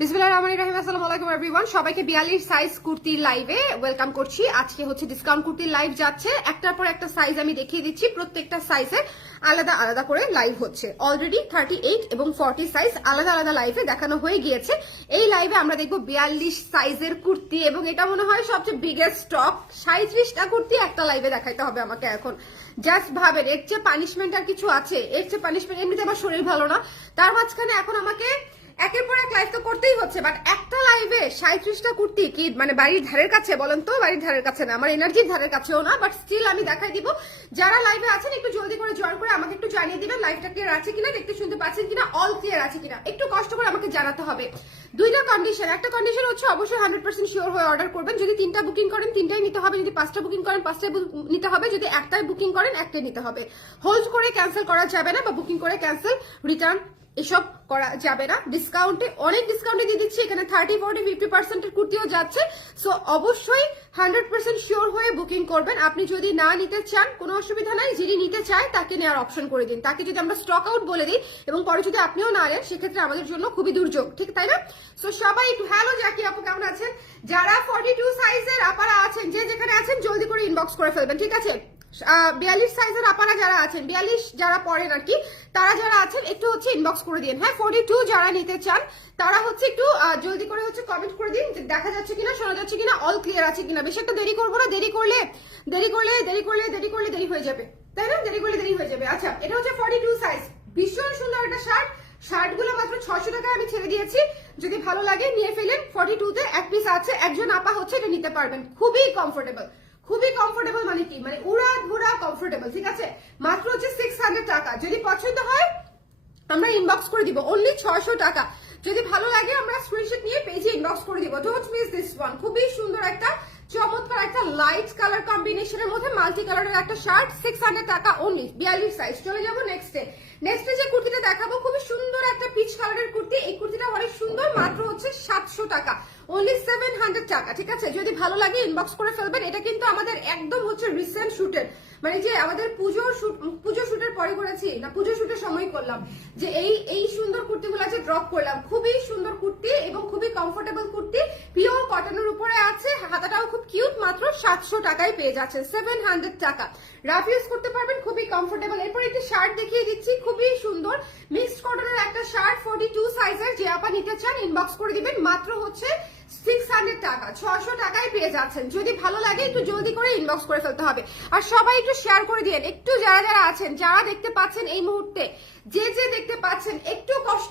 বিসমিল্লাহির রহমানির রহিম। আসসালামু আলাইকুম এভরিওয়ান, সবাইকে 42 সাইজ কুর্তির লাইভে ওয়েলকাম করছি। আজকে হচ্ছে ডিসকাউন্ট কুর্তির লাইভ যাচ্ছে, একটার পর একটা সাইজ আমি দেখিয়ে দিচ্ছি। প্রত্যেকটা সাইজে আলাদা আলাদা করে লাইভ হচ্ছে। অলরেডি 38 এবং 40 সাইজ আলাদা আলাদা লাইভে দেখানো হয়ে গিয়েছে। এই লাইভে আমরা দেখবো 42 সাইজের কুর্তি, এবং এটা মনে হয় সবচেয়ে বিগেস্ট স্টক। 37টা কুর্তি একটা লাইভে দেখাইতে হবে আমাকে এখন। জাস্ট ভাবেন, এর চেয়ে পানিশমেন্ট আর কিছু আছে? এর চেয়ে পানিশমেন্ট, এমনিতে আমার শরীর ভালো না, তার মাঝখানে এখন আমাকে একের পর এক লাইভ তো করতেই হচ্ছে। বাট একটা লাইভে 37টা কুর্তি কি মানে বাড়ির ধারের কাছে? বলেন তো, বাড়ির ধারের কাছে না, আমার এনার্জির ধারের কাছেও না। বাট স্টিল আমি দেখাই দিব। যারা লাইভে আছেন একটু জলদি করে জয়েন করে আমাকে একটু জানিয়ে দিবেন লাইভটা ক্লিয়ার আছে কিনা, দেখতে শুনতে পাচ্ছেন কিনা, অল ক্লিয়ার আছে কিনা। একটু কষ্ট করে আমাকে জানাতে হবে। দুইটা কন্ডিশন। একটা কন্ডিশন হচ্ছে অবশ্যই 100% শিওর হয়ে অর্ডার করবেন। যদি 3টা বুকিং করেন 3টাই নিতে হবে, যদি 5টা বুকিং করেন 5টাই নিতে হবে, যদি একটাই বুকিং করেন একটাই নিতে হবে। হোল্ড করে ক্যান্সেল করা যাবে না, বা বুকিং করে ক্যান্সেল রিটার্ন এসব করা যাবে না। ডিসকাউন্টে অনেক ডিসকাউন্টে দিয়ে দিচ্ছি এখানে, 30, 40, 50% এর কুর্তিও যাচ্ছে। সো অবশ্যই 100% শিওর হয়ে বুকিং করবেন। আপনি যদি না নিতে চান কোনো অসুবিধা নাই, যিনি নিতে চায় তাকে নেওয়ার অপশন করে দিন। তাকে যদি আমরা স্টক আউট বলে দিই এবং পরে যদি আপনিও না নেন, সেক্ষেত্রে আমাদের জন্য খুবই দুর্যোগ, ঠিক তাই না? সো সবাই একটু হ্যালো জাকি আপু, কেমন আছেন? যারা 42 সাইজের আপারা আছেন, যে যেখানে আছেন জলদি করে ইনবক্স করে ফেলবেন, ঠিক আছে? 42 সাইজের আপারা যারা আছেন, 42 যারা পড়েন আর কি, তারা যারা আছেন একটু হচ্ছে ইনবক্স করে দিন। হ্যাঁ, 42 যারা নিতে চান তারা হচ্ছে একটু জলদি করে হচ্ছে কমেন্ট করে দিন, দেখা যাচ্ছে কিনা, শোনা যাচ্ছে কিনা, অল ক্লিয়ার আছে কিনা। বেশি একটা দেরি করবো না, দেরি করলে দেরি হয়ে যাবে, তাই না? দেরি করলে দেরি হয়ে যাবে। আচ্ছা, এটা হচ্ছে 42 সাইজ, ভীষণ সুন্দর একটা শার্ট। শার্টগুলো মাত্র 600 টাকায় আমি ছেড়ে দিয়েছি। যদি ভালো লাগে নিয়ে ফেলেন। 42-তে এক পিস আছে, একজন আপা হচ্ছে এটা নিতে পারবেন। খুবই কমফোর্টেবল, খুবই কমফোর্টেবল। মানে কি, মানে উড়া ধুরা কমফোর্টেবল, ঠিক আছে? মাত্র হচ্ছে 600 টাকা। যদি পছন্দ হয় আমরা ইনবক্স করে দিব, অনলি 600 টাকা। যদি ভালো লাগে আমরা স্ক্রিনশট নিয়ে পেজে ইনবক্স করে দিব। Don't miss this one. খুবই সুন্দর একটা চমৎকার একটা লাইট কালার কম্বিনেশনের মধ্যে মাল্টি কালারের একটা শার্ট, 600 টাকা অনলি, 42 সাইজ। চলে যাবো নেক্সটে। নেক্সটে যে কুর্তিটা দেখাবো খুবই সুন্দর একটা পিচ কালারের কুর্তি। এই কুর্তিটা অনেক সুন্দর, মাত্র হচ্ছে 700 টাকা, অনলি 700 টাকা, ঠিক আছে? যদি ভালো লাগে ইনবক্স করে ফেলবেন। এটা কিন্তু আমাদের একদম হচ্ছে রিসেন্ট শুটের, মানে যে আমাদের পুজো শুটের পরে করেছি না, পুজো শুটের সময় করলাম, যে এই সুন্দর কুর্তিগুলো আছে ড্রপ করলাম। খুবই সুন্দর কুর্তি এবং খুবই কমফোর্টেবল কুর্তি, পিওর কটনের উপরে আছে, হাতাটাও খুব কিউট। মাত্র 700 টাকায় পেয়ে যাচ্ছেন, 700 টাকা। রাফ ইউজ করতে পারবেন, খুবই কমফোর্টেবল। এরপর একটি শার্ট দেখিয়ে দিচ্ছি, খুবই সুন্দর মিক্সড কটনের একটা শার্ট, 42 সাইজের। যে আপা নিতে চান ইনবক্স করে দিবেন। মাত্র হচ্ছে 600 টাকা, 600 টাকায় পেয়ে যাচ্ছেন। যদি ভালো লাগে একটু জলদি করে ইনবক্স করে ফেলতে হবে। আর সবাই একটু শেয়ার করে দিন, একটু যারা যারা আছেন, যারা দেখতে পাচ্ছেন এই মুহূর্তে, যে দেখতে পাচ্ছেন, একটু কষ্ট